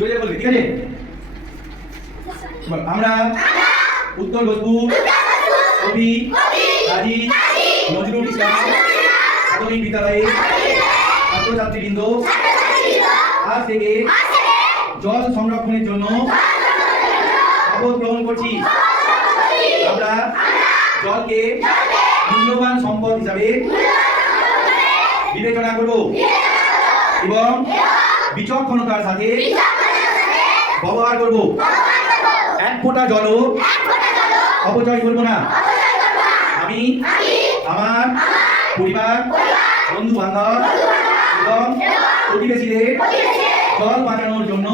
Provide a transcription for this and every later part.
জোরে বলবে, ঠিক আছে? আমরা উত্তর ভোজপুর কবি কাজী নজরুল ইসলাম প্রাথমিক বিদ্যালয়ে ছাত্রছাত্রীবৃন্দ আজ থেকে জল সংরক্ষণের জন্য শপথ গ্রহণ করছি। আমরা জলকে মূল্যবান সম্পদ হিসাবে বিবেচনা করব এবং বিচক্ষণতার সাথে ব্যবহার করব। এক ফোঁটা জলও অপচয় করব না। আমি আমার পরিবার, বন্ধু বান্ধব এবং প্রতিবেশীদের জল বাঁচানোর জন্য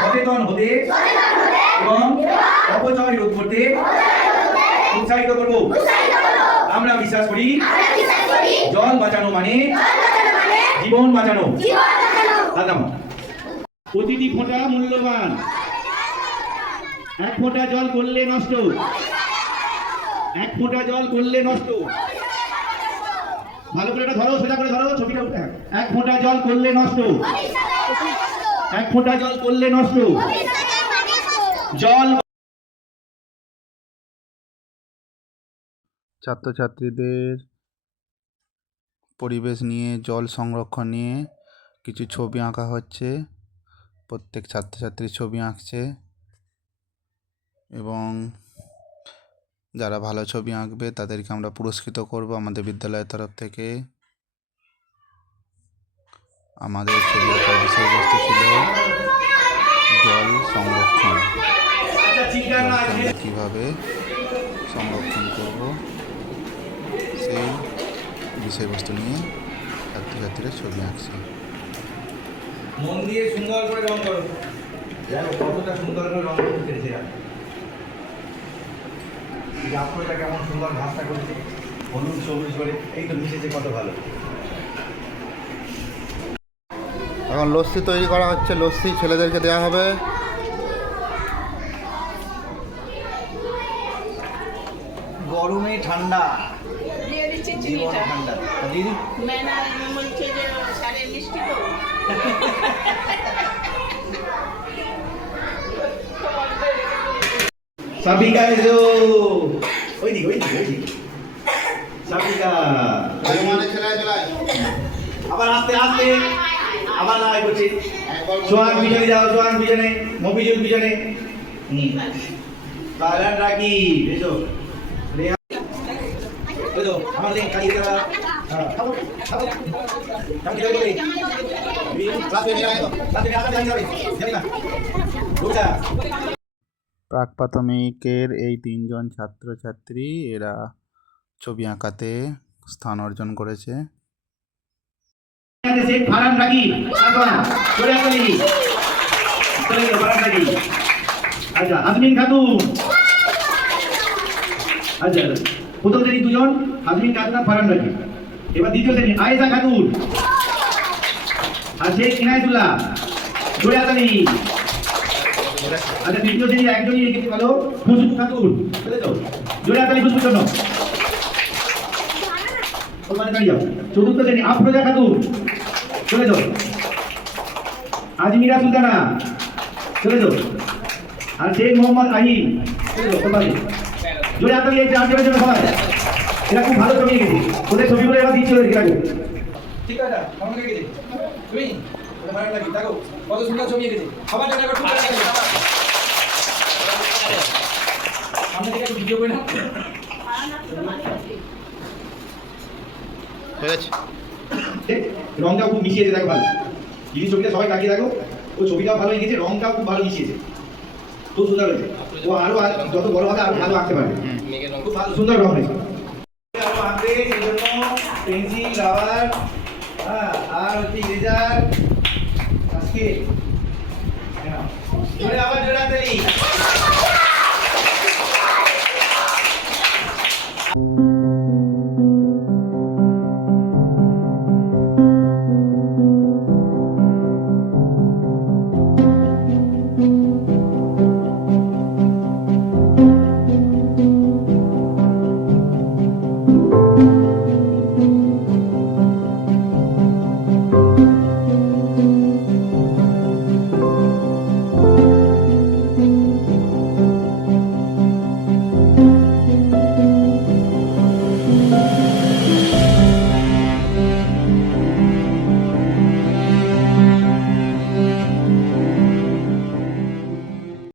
সচেতন হতে এবং অপচয় রোধ করতে উৎসাহিত করব। আমরা বিশ্বাস করি জল বাঁচানো মানে জীবন বাঁচানো। প্রতিটি ফোঁটা মূল্যবান। এক ফোঁটা জল করলে নষ্ট, এক ফোঁটা জল করলে নষ্ট। ভালো করে এটা ধরো, সোজা করে ধরো, ছবিটা উঠে। এক ফোঁটা জল করলে নষ্ট, এক ফোঁটা জল করলে নষ্ট। জল ছাত্রছাত্রীদের পরিবেশ নিয়ে, জল সংরক্ষণ নিয়ে কিছু ছবি আঁকা হচ্ছে। প্রত্যেক ছাত্রছাত্রী ছবি আঁকছে এবং যারা ভালো ছবি আঁকবে তাদেরকে আমরা পুরস্কৃত করব আমাদের বিদ্যালয়ের তরফ থেকে। আমাদের ছবি আঁকার বিষয়বস্তু ছিল জল সংরক্ষণ। জলকে কীভাবে সংরক্ষণ করব সেই বিষয়বস্তু নিয়ে ছাত্রছাত্রীরা ছবি আঁকছে। মন দিয়ে সুন্দর করে রং করো, দেখো কতটা সুন্দর করে রং করতে পেরেছে। আপনারা কেমন সুন্দর ঘাসটা করছে, হলুদ সবুজ করে, এই তো মিশেছে, কত ভালো। এখন লস্যি তৈরি করা হচ্ছে, লস্যি ছেলেদেরকে দেওয়া হবে। গরমে ঠান্ডা, জীবন ঠান্ডা। দিদি সাবিকা এসো, ওই দিকে ওই দিকে ওই দিকে। সাবিকা আবার আস্তে আস্তে আবার লড়াই করছে। সোহান পিছনে যাও, সোহান পিছনে, মফিজুল পিছনে। কালার রাখি এসো। আমাদের কাজে প্রাক প্রাথমিকের এই 3 জন ছাত্রছাত্রী এরা ছবি আঁকাতে স্থান অর্জন করেছে। আচ্ছা, আজমিন খাতুন। আচ্ছা, প্রথম শ্রেণী 2 জন, আজমিন খাতুন আর ফারান রাখি। এবার দ্বিতীয় শ্রেণী আয়েশা খাতুন আর শেখ ইনায়েতুল্লাহ। জোরে হাততালি। আচ্ছা, তৃতীয় শ্রেণীর একজনই এগিয়ে গেল, খুশবু খাতুন। বুঝেছো? জোরে হাততালি খুশবুর জন্য। চতুর্থ শ্রেণী আফরোজা খাতুন। বুঝেছো? আজমিরা সুলতানা। বুঝেছো? আর শেখ মোহাম্মদ আহিম। বুঝেছো? জোরে হাততালি এই চারজনের জন্য সবাই। এরা খুব ভালো ছবি এঁকেছে, ওদের ছবিগুলো এবার দিচ্ছিল দেখো। ঠিক আছে, আমাকে এঁকেছে তুমি ভালো লাগি, দেখো কত সুন্দর ছবি এঁকেছে। সবার জন্য একবার সামনে থেকে একটু ভিডিও করে না। ঠিক আছে, রংটাও খুব মিশিয়েছে, দেখো ভালো। যদি ছবিটা সবাই তাকিয়ে দেখো, ও ছবিটাও ভালো এঁকেছে, রংটাও খুব ভালো মিশিয়েছে, খুব সুন্দর হয়েছে। ও আরো যত বড় হবে আরো ভালো আঁকতে পারবে, খুব ভালো সুন্দর রং হয়েছে। আরো আঁকবে সেই জন্য পেন্সিল, রাবার আর হচ্ছে ইরেজার আজকে